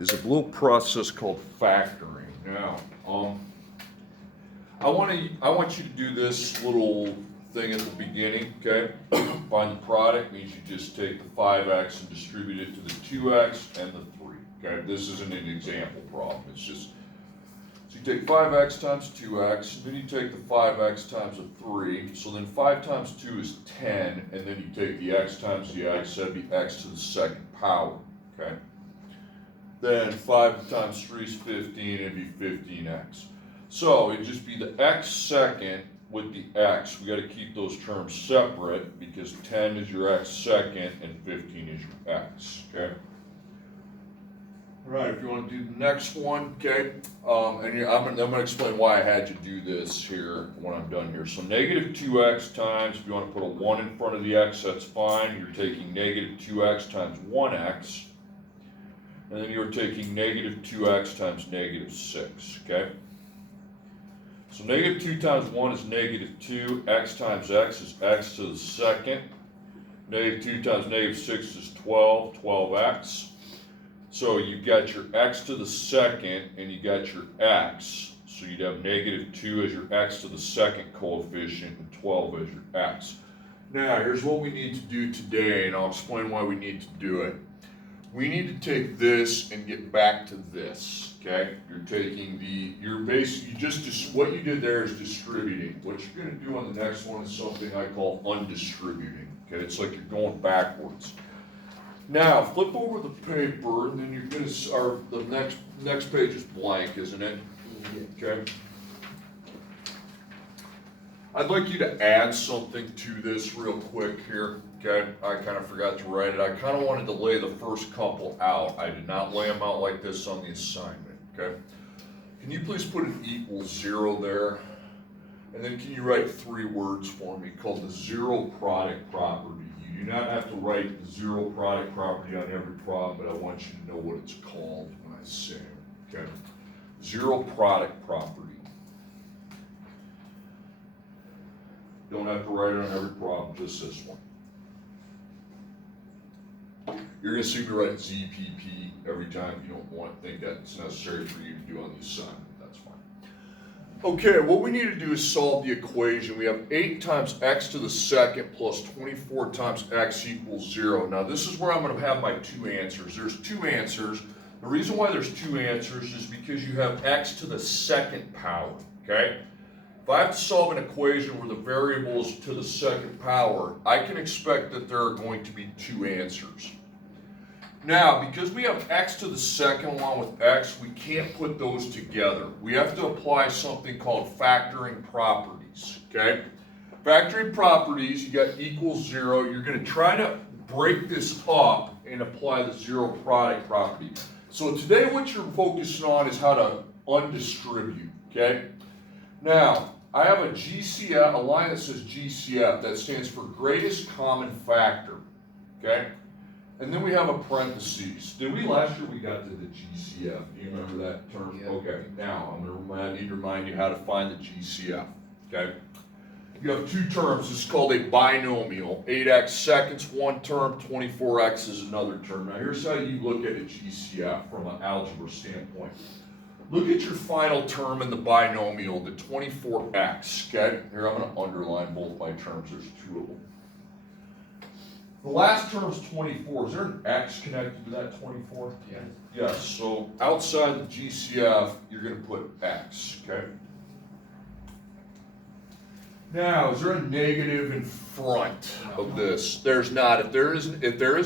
is a little process called factoring. Now, I want you to do this little thing at the beginning, okay? Find the product means you just take the 5x and distribute it to the 2x and the 3, okay? This isn't an example problem, it's just, so you take 5x times 2x, and then you take the 5x times a 3, so then 5 times 2 is 10, and then you take the x times the x, that'd be x to the second power, okay? Then 5 times 3 is 15, it'd be 15x. So it'd just be the x second with the x. We got to keep those terms separate because 10 is your x second and 15 is your x, okay? All right, if you want to do the next one, okay? I'm going to explain why I had you do this here when I'm done here. So negative 2x times, if you want to put a 1 in front of the x, that's fine. You're taking negative 2x times 1x. And then you're taking negative 2x times negative 6, okay? So negative 2 times 1 is negative 2. X times x is x to the second. Negative 2 times negative 6 is 12, 12x. So you've got your x to the second and you got your x. So you'd have negative 2 as your x to the second coefficient and 12 as your x. Now here's what we need to do today, and I'll explain why we need to do it. We need to take this and get back to this, okay? You're taking what you did there is distributing. What you're going to do on the next one is something I call undistributing, okay? It's like you're going backwards. Now, flip over the paper, and then you're going to, the next page is blank, isn't it? Okay. I'd like you to add something to this real quick here, okay? I kind of forgot to write it. I kind of wanted to lay the first couple out. I did not lay them out like this on the assignment, okay? Can you please put an equals 0 there? And then can you write 3 words for me called the zero product property? You do not have to write the zero product property on every problem, but I want you to know what it's called when I say it, okay? Zero product property. Don't have to write it on every problem, just this one. You're going to see me write ZPP every time. You don't think that's necessary for you to do on the assignment. That's fine. Okay, what we need to do is solve the equation. We have 8 times x to the second plus 24 times x equals 0. Now this is where I'm going to have my 2 answers. There's 2 answers. The reason why there's 2 answers is because you have x to the second power, okay? If I have to solve an equation where the variable is to the second power, I can expect that there are going to be 2 answers. Now, because we have x to the second along with x, we can't put those together. We have to apply something called factoring properties, okay? Factoring properties, you got equals 0. You're going to try to break this up and apply the zero product property. So today what you're focusing on is how to undistribute, okay? Now, I have a GCF, a line that says GCF, that stands for greatest common factor, okay? And then we have a parentheses. Did we last year we got to the GCF? Do you remember that term? Yeah. Okay, now I need to remind you how to find the GCF, okay? You have 2 terms. This is called a binomial. 8x seconds, one term, 24x is another term. Now here's how you look at a GCF from an algebra standpoint. Look at your final term in the binomial, the 24x, okay? Here, I'm going to underline both my terms. There's 2 of them. The last term is 24. Is there an x connected to that 24? Yes. Yes, so outside the GCF, you're going to put x, okay? Now, is there a negative in front of this? There's not. If there is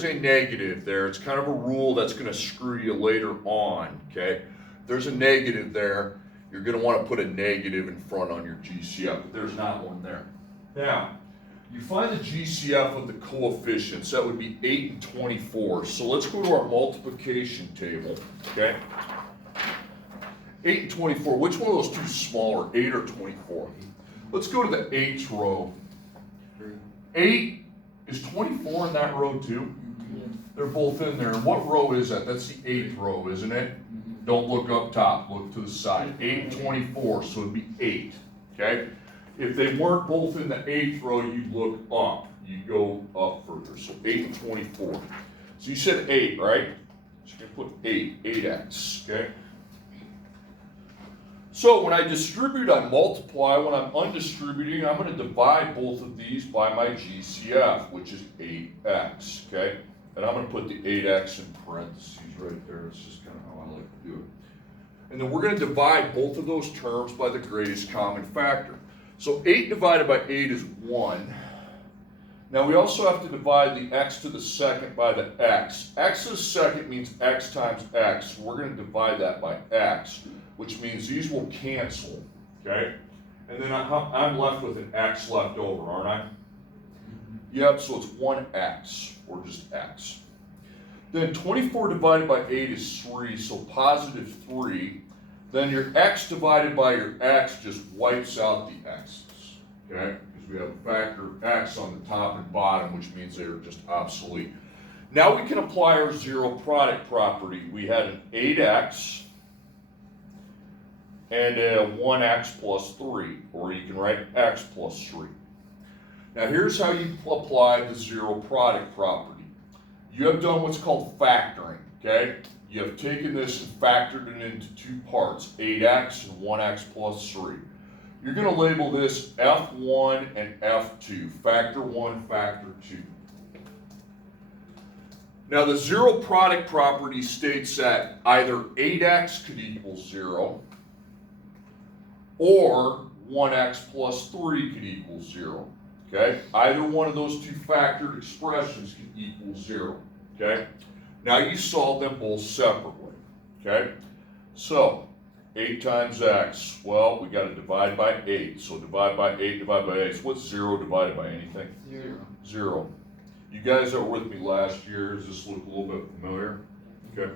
a negative there, it's kind of a rule that's going to screw you later on, okay? If there's a negative there, you're going to want to put a negative in front on your GCF, but there's not one there. Now, you find the GCF with the coefficients. That would be 8 and 24. So let's go to our multiplication table, okay? 8 and 24. Which one of those 2 is smaller, 8 or 24? Let's go to the 8th row. 8 is 24 in that row too? They're both in there. And what row is that? That's the 8th row, isn't it? Don't look up top, look to the side. 8 and 24, so it'd be 8, okay? If they weren't both in the 8th row, you'd look up. You'd go up further. So 8 and 24. So you said 8, right? So you're going to put 8x, okay? So when I distribute, I multiply. When I'm undistributing, I'm going to divide both of these by my GCF, which is 8x, okay? And I'm going to put the 8x in parentheses right there. It's just kind of how I like to do it. And then we're going to divide both of those terms by the greatest common factor. So 8 divided by 8 is 1. Now we also have to divide the x to the second by the x. X to the second means x times x. We're going to divide that by x, which means these will cancel, okay? And then I'm left with an x left over, aren't I? Yep, so it's 1x, or just x. Then 24 divided by 8 is 3, so positive 3. Then your x divided by your x just wipes out the x's, okay? Because we have a factor of x on the top and bottom, which means they're just obsolete. Now we can apply our zero product property. We had an 8x and a 1x plus 3, or you can write x plus 3. Now here's how you apply the zero product property. You have done what's called factoring, okay? You have taken this and factored it into two parts, 8x and 1x plus 3. You're going to label this F1 and F2, factor 1, factor 2. Now the zero product property states that either 8x could equal 0 or 1x plus 3 could equal 0. Okay? Either one of those two factored expressions can equal 0. Okay? Now you solve them both separately. Okay? So 8 times x, well, we got to divide by 8. So divide by 8, divide by 8. So what's 0 divided by anything? 0. 0. You guys that were with me last year, does this look a little bit familiar? Okay.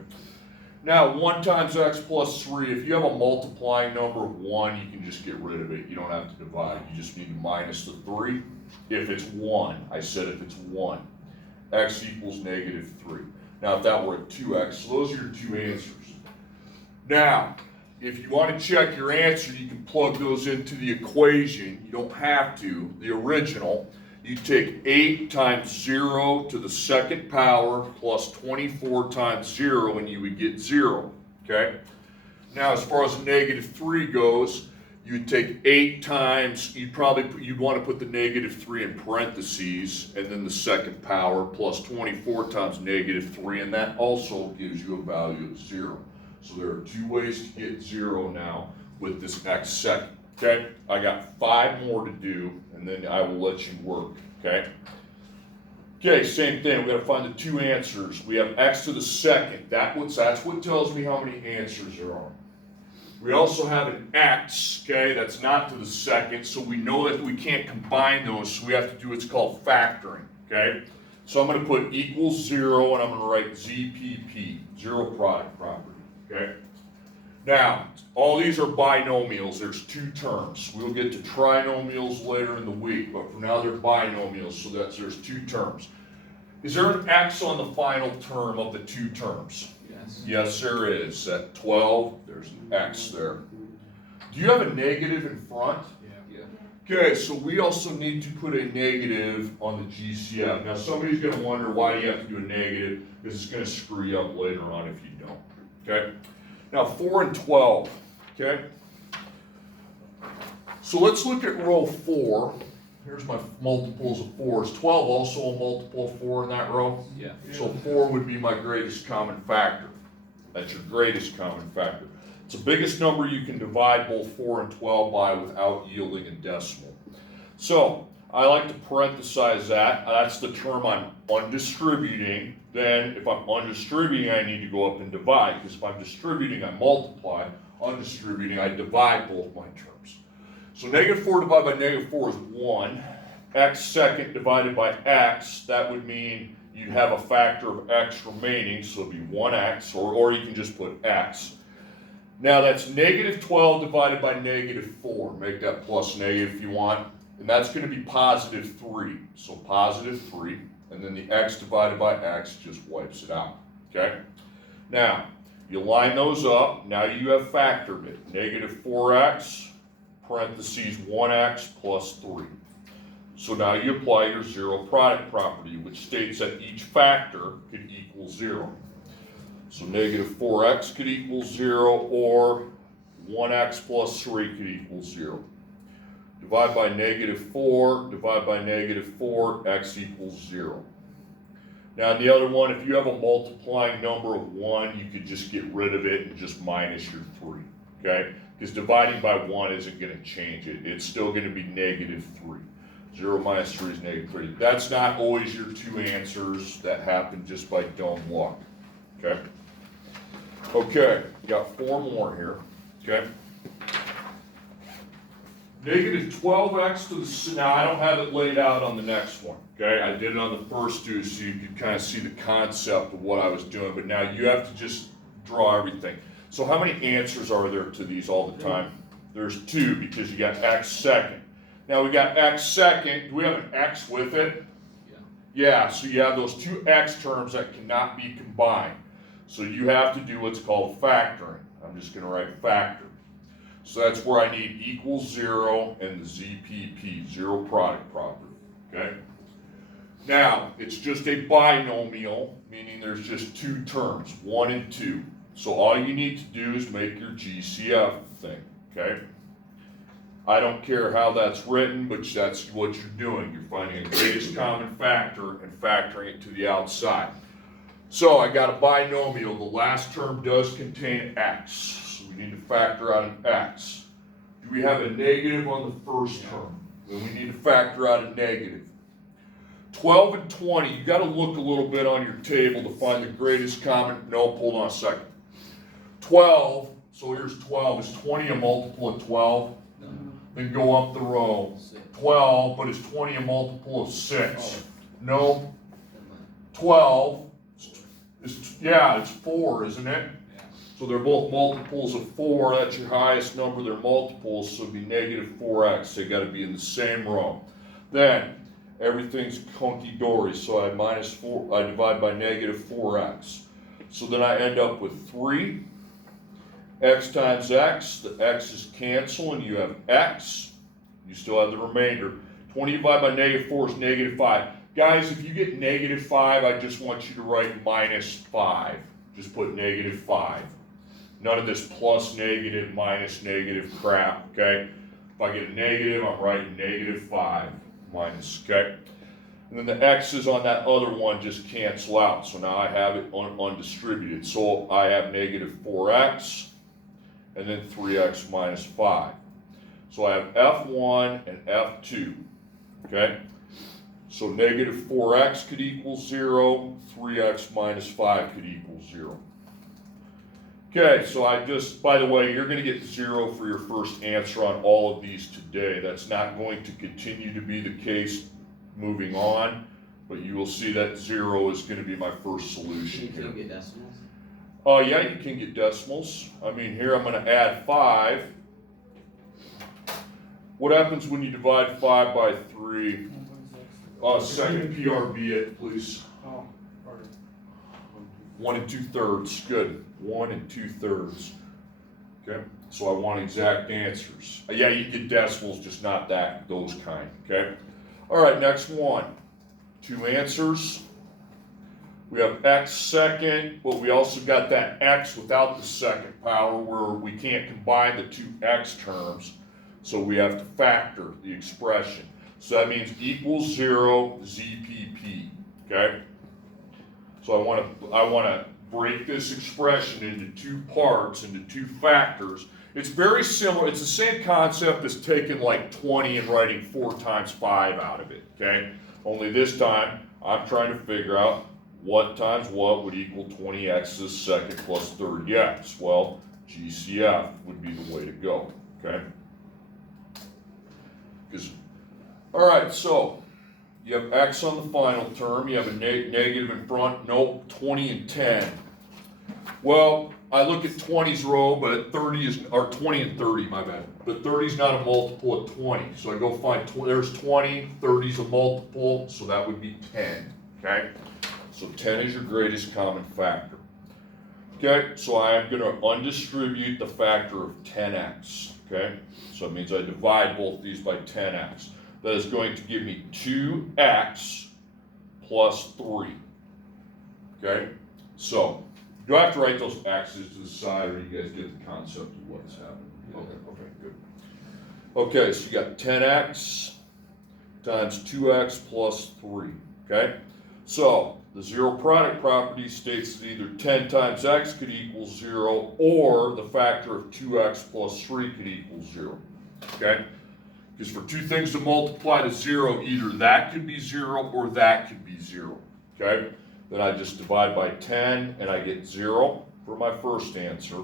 Now, 1 times x plus 3, if you have a multiplying number of 1, you can just get rid of it. You don't have to divide. You just need to minus the 3. If it's 1, I said if it's 1, x equals negative 3. Now, if that were a 2x, so those are your two answers. Now, if you want to check your answer, you can plug those into the equation. You don't have to. The original, you take 8 times 0 to the second power plus 24 times 0, and you would get 0, okay? Now, as far as negative 3 goes, you'd take 8 times, you'd want to put the negative 3 in parentheses, and then the second power plus 24 times negative 3, and that also gives you a value of 0. So there are two ways to get 0 now with this x second, okay? I got 5 more to do, and then I will let you work, okay? Okay, same thing, we gotta find the two answers. We have x to the second, that's what tells me how many answers there are. We also have an x, okay, that's not to the second, so we know that we can't combine those, so we have to do what's called factoring, okay? So I'm gonna put equals 0, and I'm gonna write ZPP, zero product property, okay? Now, all these are binomials. There's two terms. We'll get to trinomials later in the week, but for now they're binomials, so there's two terms. Is there an x on the final term of the two terms? Yes. Yes, there is. At 12, there's an x there. Do you have a negative in front? Yeah. Okay, so we also need to put a negative on the GCF. Now, somebody's going to wonder why do you have to do a negative, because it's going to screw you up later on if you don't, okay? Now, 4 and 12, okay? So let's look at row 4. Here's my multiples of 4. Is 12 also a multiple of 4 in that row? Yeah. So 4 would be my greatest common factor. That's your greatest common factor. It's the biggest number you can divide both 4 and 12 by without yielding a decimal. So I like to parenthesize that. That's the term I'm undistributing. Then if I'm undistributing, I need to go up and divide, because if I'm distributing, I multiply. Undistributing, I divide both my terms. So negative 4 divided by negative 4 is 1. X second divided by x, that would mean you have a factor of x remaining, so it'd be 1x, or you can just put x. Now that's negative 12 divided by negative 4. Make that plus negative if you want. And that's going to be positive 3. So positive 3. And then the x divided by x just wipes it out. Okay? Now, you line those up. Now you have factored it. Negative 4x, parentheses 1x plus 3. So now you apply your zero product property, which states that each factor can equal 0. So negative 4x could equal 0, or 1x plus 3 could equal 0. Divide by negative 4, divide by negative 4, x equals 0. Now in the other one, if you have a multiplying number of 1, you could just get rid of it and just minus your 3, okay? Because dividing by 1 isn't going to change it. It's still going to be negative 3. 0 minus 3 is negative 3. That's not always your two answers. That happen just by dumb luck, okay? Okay, got 4 more here, okay? Negative 12x to the, now I don't have it laid out on the next one, okay? I did it on the first two so you could kind of see the concept of what I was doing, but now you have to just draw everything. So how many answers are there to these all the time? There's 2 because you got x second. Now we got x second, do we have an x with it? Yeah, so you have those 2 x terms that cannot be combined. So you have to do what's called factoring. I'm just going to write factor. So that's where I need equals 0 and the ZPP, zero product property, okay? Now, it's just a binomial, meaning there's just 2 terms, 1 and 2. So all you need to do is make your GCF thing, okay? I don't care how that's written, but that's what you're doing. You're finding a greatest common factor and factoring it to the outside. So I got a binomial. The last term does contain x. So we need to factor out an x. Do we have a negative on the first term? Then we need to factor out a negative. 12 and 20, you got to look a little bit on your table to find the greatest common. No, hold on a second. 12, so here's 12. Is 20 a multiple of 12? No. Then go up the row. 12, but is 20 a multiple of 6? No. 12. Yeah, it's 4, isn't it? Yeah. So they're both multiples of 4. That's your highest number. They're multiples, so it'd be negative 4x. They got to be in the same row. Then everything's hunky-dory, so I minus 4. I divide by negative 4x. So then I end up with 3. X times x. The x's cancel, and you have x. You still have the remainder. 20 divided by negative 4 is negative 5. Guys, if you get negative 5, I just want you to write minus 5. Just put negative 5. None of this plus negative, minus negative crap, okay? If I get a negative, I'm writing negative 5 minus, okay? And then the x's on that other one just cancel out. So now I have it undistributed. So I have negative 4x and then 3x minus 5. So I have F1 and F2, okay? So negative 4x could equal 0, 3x minus 5 could equal 0. Okay, so I just, by the way, you're going to get 0 for your first answer on all of these today. That's not going to continue to be the case moving on, but you will see that 0 is going to be my first solution here. Can you get decimals? Yeah, you can get decimals. I mean, here I'm going to add 5. What happens when you divide 5 by 3? Second PRB it, please. 1 2/3. Good. 1 2/3. Okay. So I want exact answers. Yeah, you get decimals, just not those kind. Okay. All right. Next one. 2 answers. We have x second, but we also got that x without the second power, where we can't combine the 2 x terms, so we have to factor the expression. So that means equals 0 ZPP, okay? So I want to break this expression into 2 parts, into 2 factors. It's very similar. It's the same concept as taking like 20 and writing 4 times 5 out of it, okay? Only this time, I'm trying to figure out what times what would equal 20x is second plus 30x. Well, GCF would be the way to go, okay? Because all right, so you have x on the final term. You have a negative in front. Nope, 20 and 10. Well, I look at 20's row, but 30 is, or 20 and 30, my bad. But 30 is not a multiple of 20. So I go find, there's 20, 30 is a multiple, so that would be 10, okay? So 10 is your greatest common factor. Okay, so I am going to undistribute the factor of 10x, okay? So it means I divide both these by 10x. That is going to give me 2x plus 3. Okay? So, Do I have to write those x's to the side, or you guys get the concept of what's happening? Okay, good. Okay, so you got 10x times 2x plus 3, okay? So, the zero product property states that either 10 times x could equal 0, or the factor of 2x plus 3 could equal 0, okay? Because for two things to multiply to 0, either that could be 0 or that could be 0, okay? Then I just divide by 10 and I get 0 for my first answer.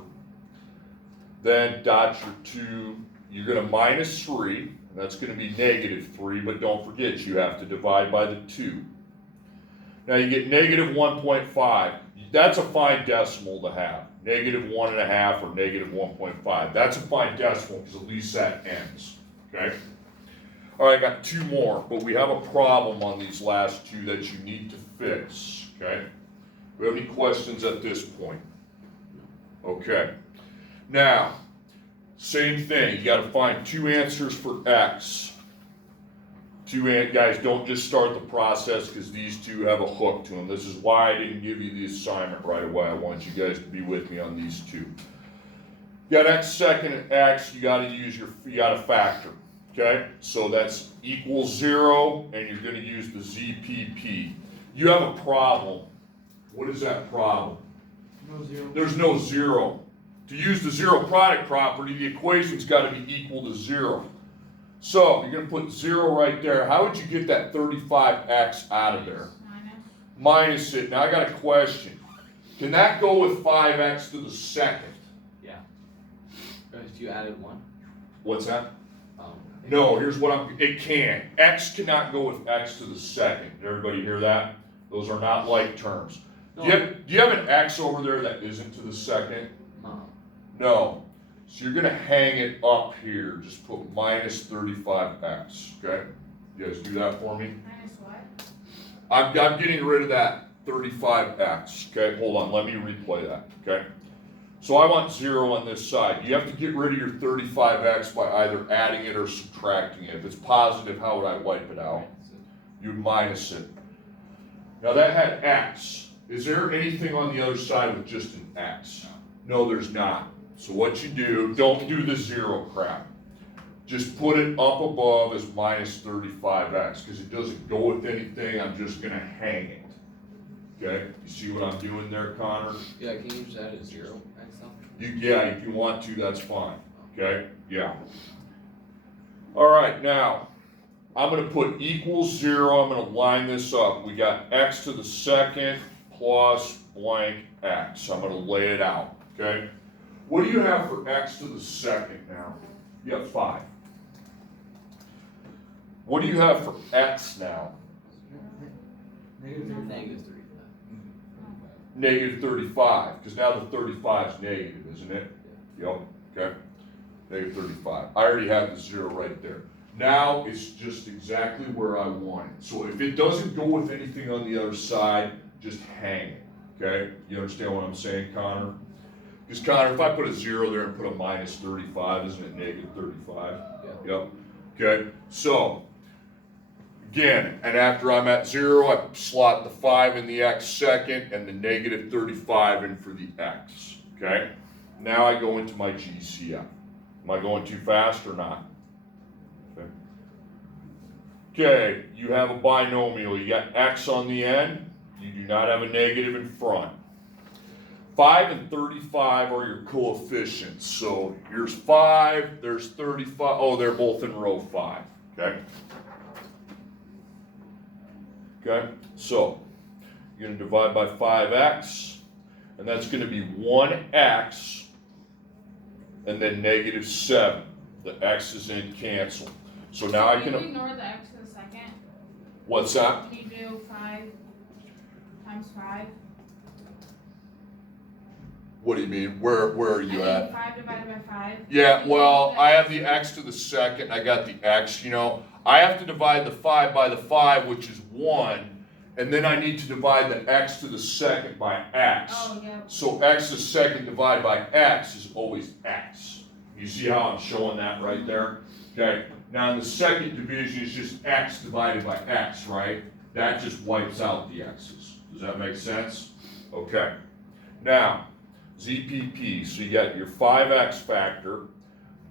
Then dot your 2, you're going to minus 3, and that's going to be negative 3, but don't forget you have to divide by the 2. Now you get negative 1.5. That's a fine decimal to have. Negative 1.5 or negative 1.5. That's a fine decimal because at least that ends. Okay? All right, I got 2 more, but we have a problem on these last 2 that you need to fix. Okay? Do we have any questions at this point? Okay. Now, same thing. You got to find 2 answers for x. Guys, don't just start the process because these 2 have a hook to them. This is why I didn't give you the assignment right away. I want you guys to be with me on these 2. You got x second and x, you got to factor. Okay? So that's equals 0, and you're going to use the ZPP. You have a problem. What is that problem? No 0. There's no 0. To use the zero product property, the equation's got to be equal to 0. So, you're going to put 0 right there. How would you get that 35x out of there? Minus it. Now, I got a question. Can that go with 5x to the second? Yeah. If you added 1. What's that? No, here's what it can. X cannot go with x to the second. Did everybody hear that? Those are not like terms. No. Do you have an x over there that isn't to the second? No. No. So you're going to hang it up here. Just put minus 35x, okay? You guys do that for me? Minus what? I'm getting rid of that 35x, okay? Hold on, let me replay that, okay? So I want 0 on this side. You have to get rid of your 35x by either adding it or subtracting it. If it's positive, how would I wipe it out? You'd minus it. Now that had x. Is there anything on the other side with just an x? No, there's not. So what you do, don't do the 0 crap. Just put it up above as minus 35x because it doesn't go with anything. I'm just going to hang it. Okay? You see what I'm doing there, Connor? Yeah, can you just add a 0 next time? Yeah, if you want to, that's fine. Okay? Yeah. All right, now, I'm going to put equals 0. I'm going to line this up. We got x to the second plus blank x. I'm going to lay it out. Okay? What do you have for x to the second now? You have 5. What do you have for x now? Negative 35. Negative 35, because now the 35 is negative, isn't it? Yep, okay. Negative 35. I already have the 0 right there. Now it's just exactly where I want it. So if it doesn't go with anything on the other side, just hang it, okay? You understand what I'm saying, Connor? Because Connor, if I put a 0 there and put a minus 35, isn't it negative 35? Yeah. Yep. Okay, so again, and after I'm at 0, I slot the 5 in the x second and the negative 35 in for the x. Okay? Now I go into my GCF. Am I going too fast or not? Okay. Okay, you have a binomial. You got x on the end. You do not have a negative in front. 5 and 35 are your coefficients. So here's 5, there's 35. Oh, they're both in row 5. Okay? Okay? So you're going to divide by 5x, and that's going to be 1x, and then negative 7. The x's in cancel. So now I can... Can you ignore the x to the second? What's that? Can you do 5 times 5? What do you mean? Where are you at? 5 divided by 5. Yeah, well, I have the x to the second, I got the x, you know. I have to divide the 5 by the 5, which is 1, and then I need to divide the x to the second by x. Oh, yeah. So x to the second divided by x is always x. You see how I'm showing that right there? Okay, now in the second division, it's just x divided by x, right? That just wipes out the x's. Does that make sense? Okay. Now, ZPP, so you got your 5x factor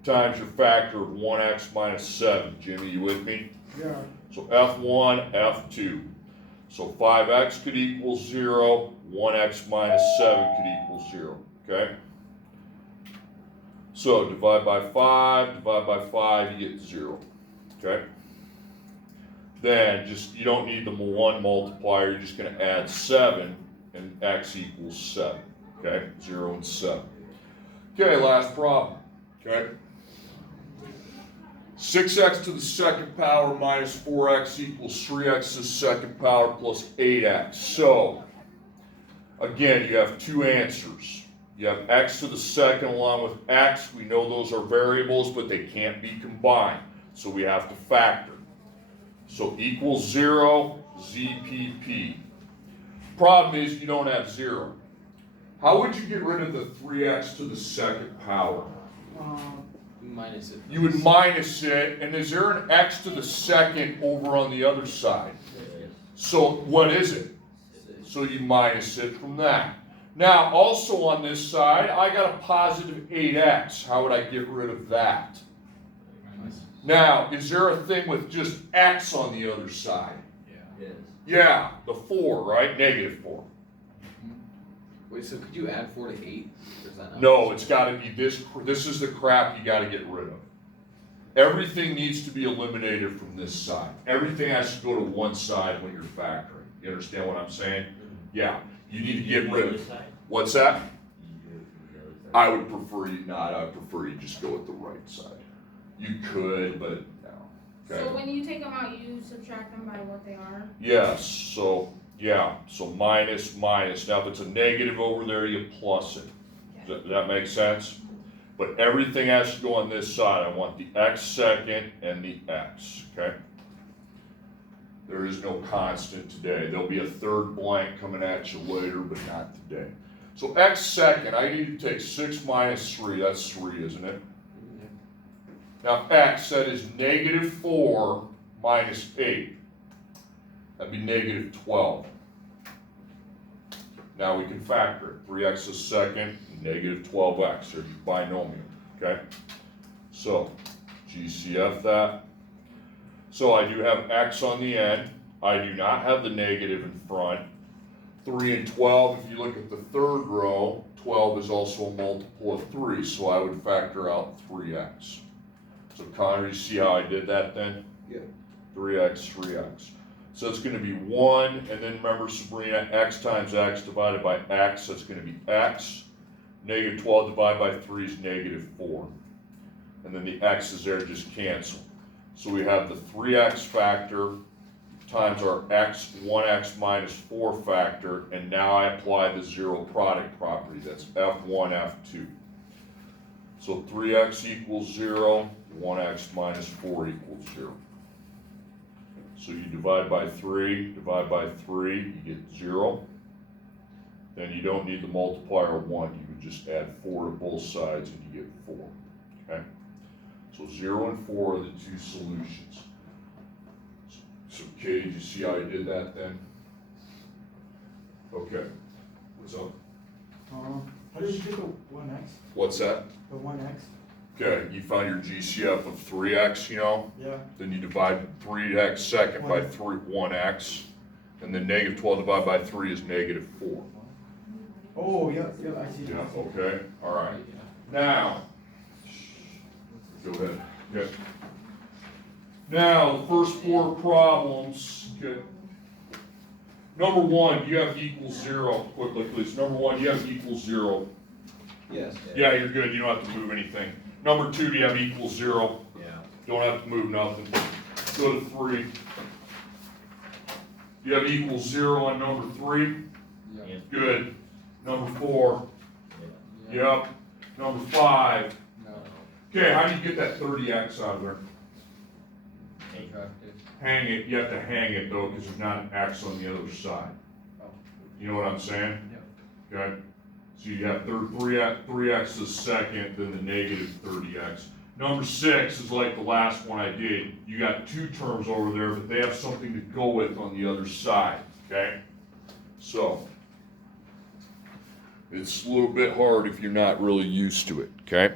times your factor of 1x minus 7. Jimmy, you with me? Yeah. So F1, F2. So 5x could equal 0, 1x minus 7 could equal 0, okay? So divide by 5, you get 0, okay? Then you don't need the 1 multiplier, you're just gonna add 7 and x equals 7, okay? 0 and 7. Okay, last problem, okay? 6x to the second power minus 4x equals 3x to the second power plus 8x. So, again, you have two answers. You have x to the second along with x. We know those are variables, but they can't be combined. So we have to factor. So equals 0, ZPP. Problem is you don't have 0. How would you get rid of the 3x to the second power? Minus it. You would minus it, and is there an x to the second over on the other side? So what is it? So you minus it from that. Now, also on this side, I got a positive 8x. How would I get rid of that? Now, is there a thing with just x on the other side? Yeah. Yeah, the 4, right? Negative 4. Wait, so could you add 4 to 8? Or is that not No, it's got to be this. This is the crap you got to get rid of. Everything needs to be eliminated from this side. Everything has to go to one side when you're factoring. You understand what I'm saying? Yeah. You need to get rid of. What's that? I would prefer you not. I would prefer you just go with the right side. You could, but no. Okay. So when you take them out, you subtract them by what they are? Yes. So yeah. So minus minus. Now if it's a negative over there, you plus it. Does that make sense? But everything has to go on this side. I want the x second and the x, okay? There is no constant today. There'll be a third blank coming at you later, but not today. So x second, I need to take 6 minus 3. That's 3, isn't it? Now x, that is negative 4 minus 8. That'd be negative 12. Now we can factor it. 3x a second, negative 12x. There's your binomial, okay? So, GCF that. So I do have x on the end. I do not have the negative in front. 3 and 12, if you look at the third row, 12 is also a multiple of 3, so I would factor out 3x. So Connor, you see how I did that then? Yeah. 3x, 3x. So it's going to be 1, and then remember, Sabrina, x times x divided by x, that's going to be x. Negative 12 divided by 3 is negative 4. And then the x's there just cancel. So we have the 3x factor times our 1x minus 4 factor, and now I apply the zero product property. That's F1, F2. So 3x equals 0, 1x minus 4 equals 0. So you divide by 3, you get 0. Then you don't need the multiplier 1, you would just add 4 to both sides and you get 4, okay? So 0 and 4 are the two solutions. So Kay, did you see how I did that then? Okay, what's up? How did you get the 1x? What's that? The 1x? Okay, you found your GCF of 3x, you know? Yeah. Then you divide 3x second by 1x, and then negative 12 divided by 3 is negative 4. Oh, yeah, I see. Yeah, okay, all right. Now, go ahead. Okay. Now, the first 4 problems, okay. Number 1, you have equals 0. Quickly, please. Number 1, you have equals 0. Yes. Yeah, you're good. You don't have to move anything. Number 2, do you have equals 0? Yeah. Don't have to move nothing. Go to 3. You have equals 0 on number 3? Yeah. Good. Number 4? Yeah. Yep. Number 5? No. Okay, how do you get that 30x out of there? Subtracted. Hang it. You have to hang it though, because there's not an x on the other side. Oh. You know what I'm saying? Yeah. Okay. So you have 3x is second, then the negative 30x. Number 6 is like the last one I did. You got 2 terms over there, but they have something to go with on the other side. Okay. So It's a little bit hard if you're not really used to it, okay?